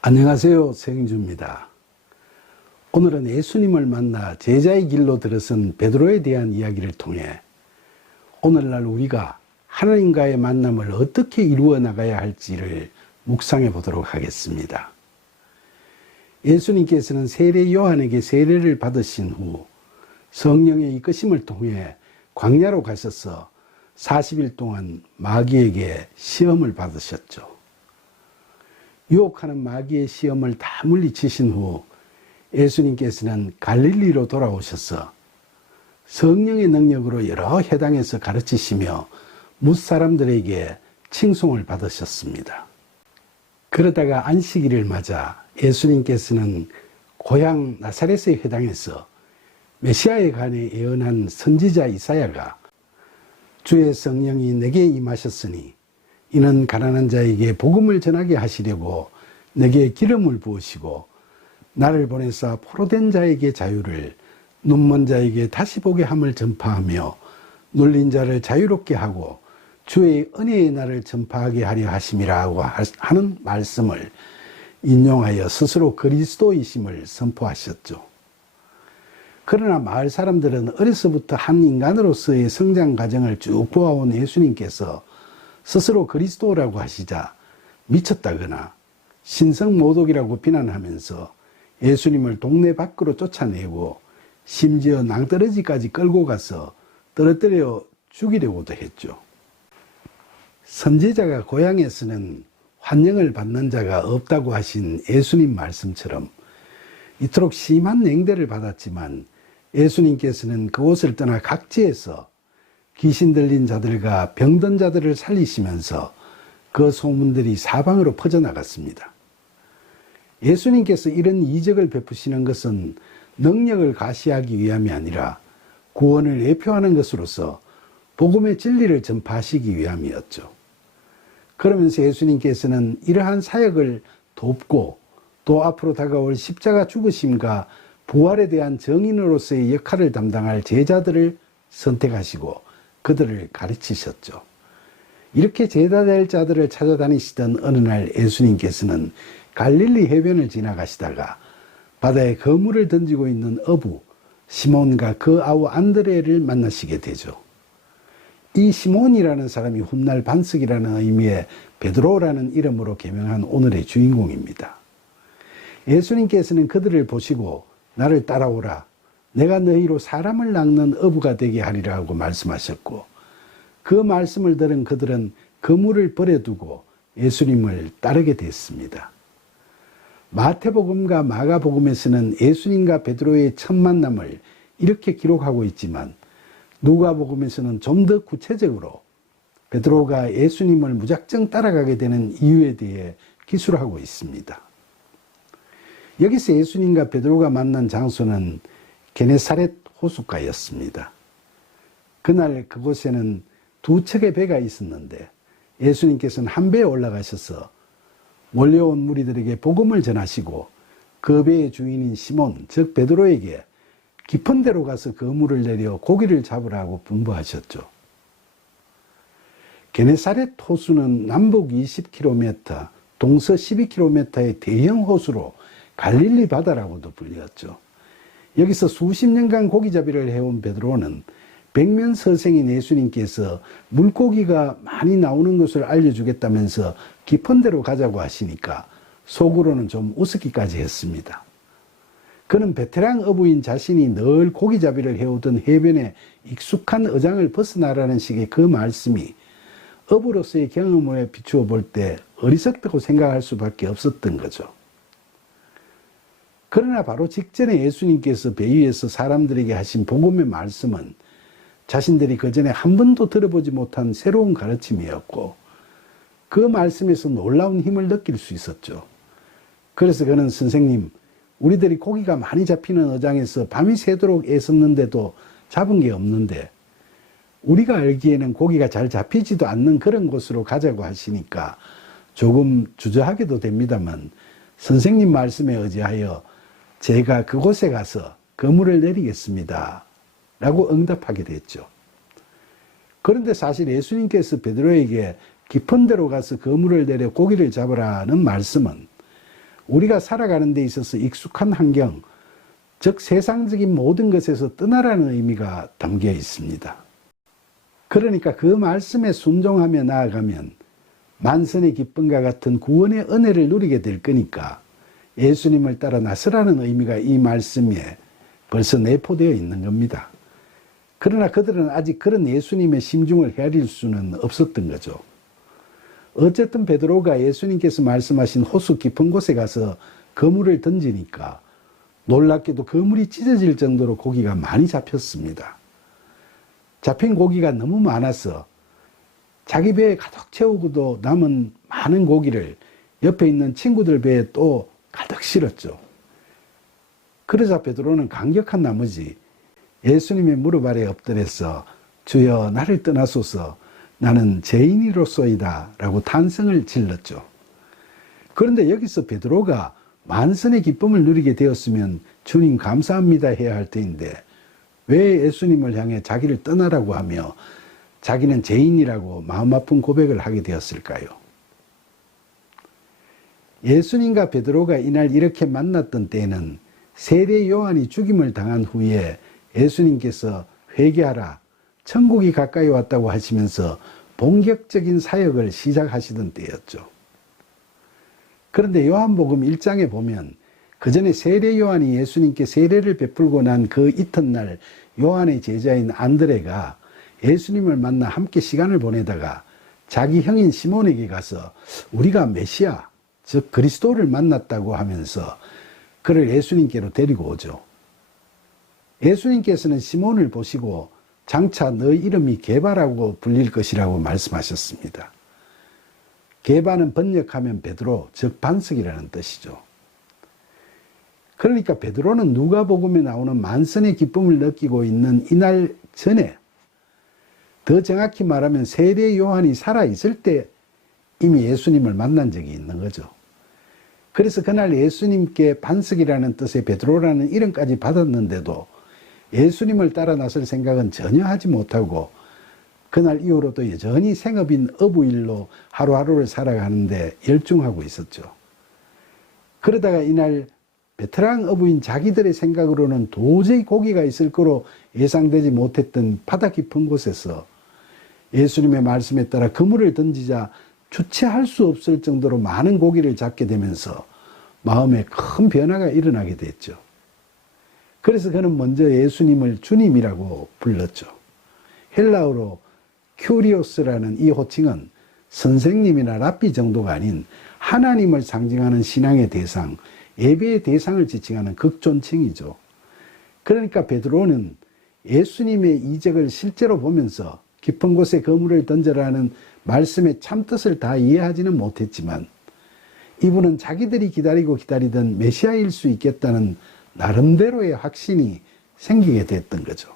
안녕하세요. 서영주입니다. 오늘은 예수님을 만나 제자의 길로 들어선 베드로에 대한 이야기를 통해 오늘날 우리가 하나님과의 만남을 어떻게 이루어 나가야 할지를 묵상해 보도록 하겠습니다. 예수님께서는 세례 요한에게 세례를 받으신 후 성령의 이끄심을 통해 광야로 가셔서 40일 동안 마귀에게 시험을 받으셨죠. 유혹하는 마귀의 시험을 다 물리치신 후 예수님께서는 갈릴리로 돌아오셔서 성령의 능력으로 여러 회당에서 가르치시며 뭇사람들에게 칭송을 받으셨습니다. 그러다가 안식일을 맞아 예수님께서는 고향 나사렛의 회당에서 메시아에 관해 예언한 선지자 이사야가 주의 성령이 내게 임하셨으니 이는 가난한 자에게 복음을 전하게 하시려고 내게 기름을 부으시고 나를 보내사 포로된 자에게 자유를 눈먼 자에게 다시 보게 함을 전파하며 눌린 자를 자유롭게 하고 주의 은혜의 날을 전파하게 하려 하심이라고 하는 말씀을 인용하여 스스로 그리스도이심을 선포하셨죠. 그러나 마을 사람들은 어려서부터 한 인간으로서의 성장 과정을 쭉 보아온 예수님께서 스스로 그리스도라고 하시자 미쳤다거나 신성모독이라고 비난하면서 예수님을 동네 밖으로 쫓아내고 심지어 낭떠러지까지 끌고 가서 떨어뜨려 죽이려고도 했죠. 선지자가 고향에서는 환영을 받는 자가 없다고 하신 예수님 말씀처럼 이토록 심한 냉대를 받았지만 예수님께서는 그곳을 떠나 각지에서 귀신 들린 자들과 병든 자들을 살리시면서 그 소문들이 사방으로 퍼져나갔습니다. 예수님께서 이런 이적을 베푸시는 것은 능력을 가시하기 위함이 아니라 구원을 예표하는 것으로서 복음의 진리를 전파하시기 위함이었죠. 그러면서 예수님께서는 이러한 사역을 돕고 또 앞으로 다가올 십자가 죽으심과 부활에 대한 증인으로서의 역할을 담당할 제자들을 선택하시고 그들을 가르치셨죠. 이렇게 제자될 자들을 찾아다니시던 어느 날 예수님께서는 갈릴리 해변을 지나가시다가 바다에 그물을 던지고 있는 어부 시몬과 그 아우 안드레를 만나시게 되죠. 이 시몬이라는 사람이 훗날 반석이라는 의미의 베드로라는 이름으로 개명한 오늘의 주인공입니다. 예수님께서는 그들을 보시고 나를 따라오라. 내가 너희로 사람을 낚는 어부가 되게 하리라고 말씀하셨고 그 말씀을 들은 그들은 그물을 버려두고 예수님을 따르게 됐습니다. 마태복음과 마가복음에서는 예수님과 베드로의 첫 만남을 이렇게 기록하고 있지만 누가복음에서는 좀 더 구체적으로 베드로가 예수님을 무작정 따라가게 되는 이유에 대해 기술하고 있습니다. 여기서 예수님과 베드로가 만난 장소는 게네사렛 호숫가였습니다. 그날 그곳에는 두 척의 배가 있었는데 예수님께서는 한 배에 올라가셔서 몰려온 무리들에게 복음을 전하시고 그 배의 주인인 시몬 즉 베드로에게 깊은 데로 가서 그물을 내려 고기를 잡으라고 분부하셨죠. 게네사렛 호수는 남북 20km, 동서 12km의 대형 호수로 갈릴리 바다라고도 불렸죠. 여기서 수십 년간 고기잡이를 해온 베드로는 백면서생인 예수님께서 물고기가 많이 나오는 것을 알려주겠다면서 깊은 데로 가자고 하시니까 속으로는 좀 우습기까지 했습니다. 그는 베테랑 어부인 자신이 늘 고기잡이를 해오던 해변에 익숙한 어장을 벗어나라는 식의 그 말씀이 어부로서의 경험에 비추어 볼 때 어리석다고 생각할 수밖에 없었던 거죠. 그러나 바로 직전에 예수님께서 배 위에서 사람들에게 하신 복음의 말씀은 자신들이 그전에 한 번도 들어보지 못한 새로운 가르침이었고 그 말씀에서 놀라운 힘을 느낄 수 있었죠. 그래서 그는 선생님, 우리들이 고기가 많이 잡히는 어장에서 밤이 새도록 애썼는데도 잡은 게 없는데 우리가 알기에는 고기가 잘 잡히지도 않는 그런 곳으로 가자고 하시니까 조금 주저하게도 됩니다만 선생님 말씀에 의지하여 제가 그곳에 가서 그물을 내리겠습니다 라고 응답하게 됐죠. 그런데 사실 예수님께서 베드로에게 깊은 데로 가서 그물을 내려 고기를 잡으라는 말씀은 우리가 살아가는 데 있어서 익숙한 환경, 즉 세상적인 모든 것에서 떠나라는 의미가 담겨 있습니다. 그러니까 그 말씀에 순종하며 나아가면 만선의 기쁨과 같은 구원의 은혜를 누리게 될 거니까 예수님을 따라 나서라는 의미가 이 말씀에 벌써 내포되어 있는 겁니다. 그러나 그들은 아직 그런 예수님의 심중을 헤아릴 수는 없었던 거죠. 어쨌든 베드로가 예수님께서 말씀하신 호수 깊은 곳에 가서 그물을 던지니까 놀랍게도 그물이 찢어질 정도로 고기가 많이 잡혔습니다. 잡힌 고기가 너무 많아서 자기 배에 가득 채우고도 남은 많은 고기를 옆에 있는 친구들 배에 또 가득 실었죠. 그러자 베드로는 감격한 나머지 예수님의 무릎 아래 엎드려서 주여 나를 떠나소서 나는 죄인이로소이다 라고 탄성을 질렀죠. 그런데 여기서 베드로가 만선의 기쁨을 누리게 되었으면 주님 감사합니다 해야 할 터인데 왜 예수님을 향해 자기를 떠나라고 하며 자기는 죄인이라고 마음 아픈 고백을 하게 되었을까요? 예수님과 베드로가 이날 이렇게 만났던 때에는 세례 요한이 죽임을 당한 후에 예수님께서 회개하라, 천국이 가까이 왔다고 하시면서 본격적인 사역을 시작하시던 때였죠. 그런데 요한복음 1장에 보면 그 전에 세례 요한이 예수님께 세례를 베풀고 난 그 이튿날 요한의 제자인 안드레가 예수님을 만나 함께 시간을 보내다가 자기 형인 시몬에게 가서 우리가 메시아, 즉 그리스도를 만났다고 하면서 그를 예수님께로 데리고 오죠. 예수님께서는 시몬을 보시고 장차 너희 이름이 게바라고 불릴 것이라고 말씀하셨습니다. 게바는 번역하면 베드로, 즉 반석이라는 뜻이죠. 그러니까 베드로는 누가복음에 나오는 만선의 기쁨을 느끼고 있는 이날 전에, 더 정확히 말하면 세례 요한이 살아있을 때 이미 예수님을 만난 적이 있는 거죠. 그래서 그날 예수님께 반석이라는 뜻의 베드로라는 이름까지 받았는데도 예수님을 따라 나설 생각은 전혀 하지 못하고 그날 이후로도 여전히 생업인 어부일로 하루하루를 살아가는데 열중하고 있었죠. 그러다가 이날 베테랑 어부인 자기들의 생각으로는 도저히 고기가 있을 거로 예상되지 못했던 바다 깊은 곳에서 예수님의 말씀에 따라 그물을 던지자 주체할 수 없을 정도로 많은 고기를 잡게 되면서 마음에 큰 변화가 일어나게 됐죠. 그래서 그는 먼저 예수님을 주님이라고 불렀죠. 헬라어로 큐리오스라는 이 호칭은 선생님이나 랍비 정도가 아닌 하나님을 상징하는 신앙의 대상, 예배의 대상을 지칭하는 극존칭이죠. 그러니까 베드로는 예수님의 이적을 실제로 보면서 깊은 곳에 그물을 던져라는 말씀의 참뜻을 다 이해하지는 못했지만 이분은 자기들이 기다리던 메시아일 수 있겠다는 나름대로의 확신이 생기게 됐던 거죠.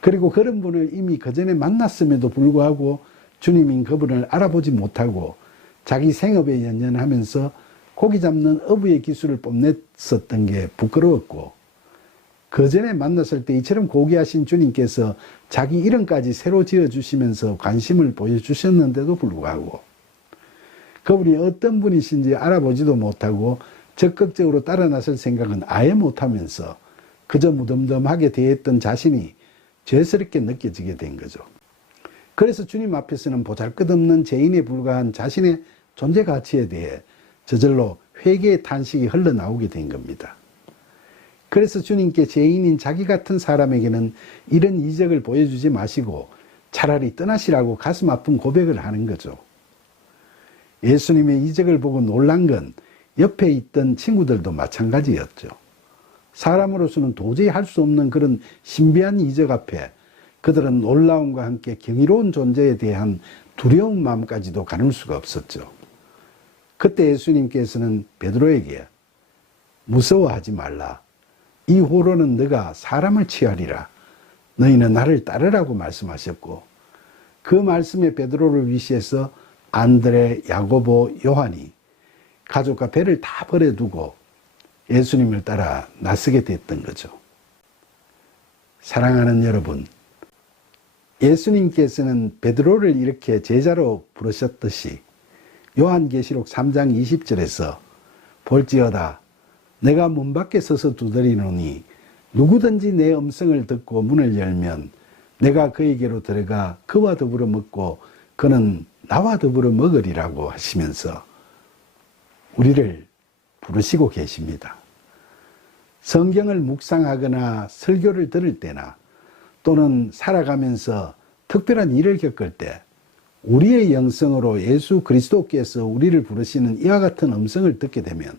그리고 그런 분을 이미 그전에 만났음에도 불구하고 주님인 그분을 알아보지 못하고 자기 생업에 연연하면서 고기 잡는 어부의 기술을 뽐냈었던 게 부끄러웠고 그전에 만났을 때 이처럼 고귀하신 주님께서 자기 이름까지 새로 지어주시면서 관심을 보여주셨는데도 불구하고 그분이 어떤 분이신지 알아보지도 못하고 적극적으로 따라 나설 생각은 아예 못하면서 그저 무덤덤하게 대했던 자신이 죄스럽게 느껴지게 된 거죠. 그래서 주님 앞에서는 보잘것없는 죄인에 불과한 자신의 존재 가치에 대해 저절로 회개의 탄식이 흘러나오게 된 겁니다. 그래서 주님께 죄인인 자기 같은 사람에게는 이런 이적을 보여주지 마시고 차라리 떠나시라고 가슴 아픈 고백을 하는 거죠. 예수님의 이적을 보고 놀란 건 옆에 있던 친구들도 마찬가지였죠. 사람으로서는 도저히 할 수 없는 그런 신비한 이적 앞에 그들은 놀라움과 함께 경이로운 존재에 대한 두려운 마음까지도 가눌 수가 없었죠. 그때 예수님께서는 베드로에게 무서워하지 말라. 이후로는 너가 사람을 취하리라. 너희는 나를 따르라고 말씀하셨고 그 말씀에 베드로를 위시해서 안드레, 야고보, 요한이 가족과 배를 다 버려두고 예수님을 따라 나서게 됐던 거죠. 사랑하는 여러분, 예수님께서는 베드로를 이렇게 제자로 부르셨듯이 요한계시록 3장 20절에서 볼지어다 내가 문 밖에 서서 두드리노니 누구든지 내 음성을 듣고 문을 열면 내가 그에게로 들어가 그와 더불어 먹고 그는 나와 더불어 먹으리라고 하시면서 우리를 부르시고 계십니다. 성경을 묵상하거나 설교를 들을 때나 또는 살아가면서 특별한 일을 겪을 때 우리의 영성으로 예수 그리스도께서 우리를 부르시는 이와 같은 음성을 듣게 되면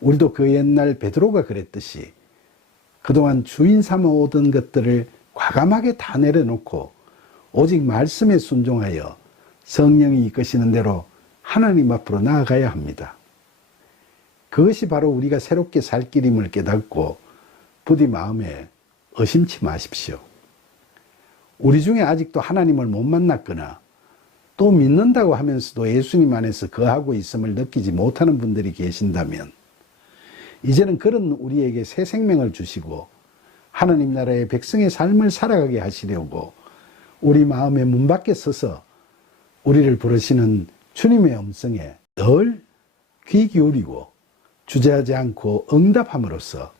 우리도 그 옛날 베드로가 그랬듯이 그동안 주인 삼아 오던 것들을 과감하게 다 내려놓고 오직 말씀에 순종하여 성령이 이끄시는 대로 하나님 앞으로 나아가야 합니다. 그것이 바로 우리가 새롭게 살 길임을 깨닫고 부디 마음에 의심치 마십시오. 우리 중에 아직도 하나님을 못 만났거나 또 믿는다고 하면서도 예수님 안에서 거하고 있음을 느끼지 못하는 분들이 계신다면 이제는 그런 우리에게 새 생명을 주시고 하나님 나라의 백성의 삶을 살아가게 하시려고 우리 마음의 문 밖에 서서 우리를 부르시는 주님의 음성에 늘 귀 기울이고 주저하지 않고 응답함으로써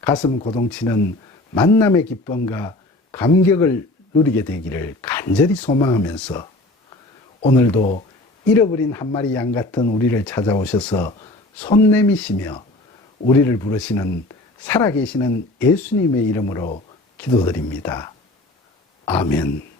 가슴 고동치는 만남의 기쁨과 감격을 누리게 되기를 간절히 소망하면서 오늘도 잃어버린 한 마리 양 같은 우리를 찾아오셔서 손 내미시며 우리를 부르시는 살아계시는 예수님의 이름으로 기도드립니다. 아멘.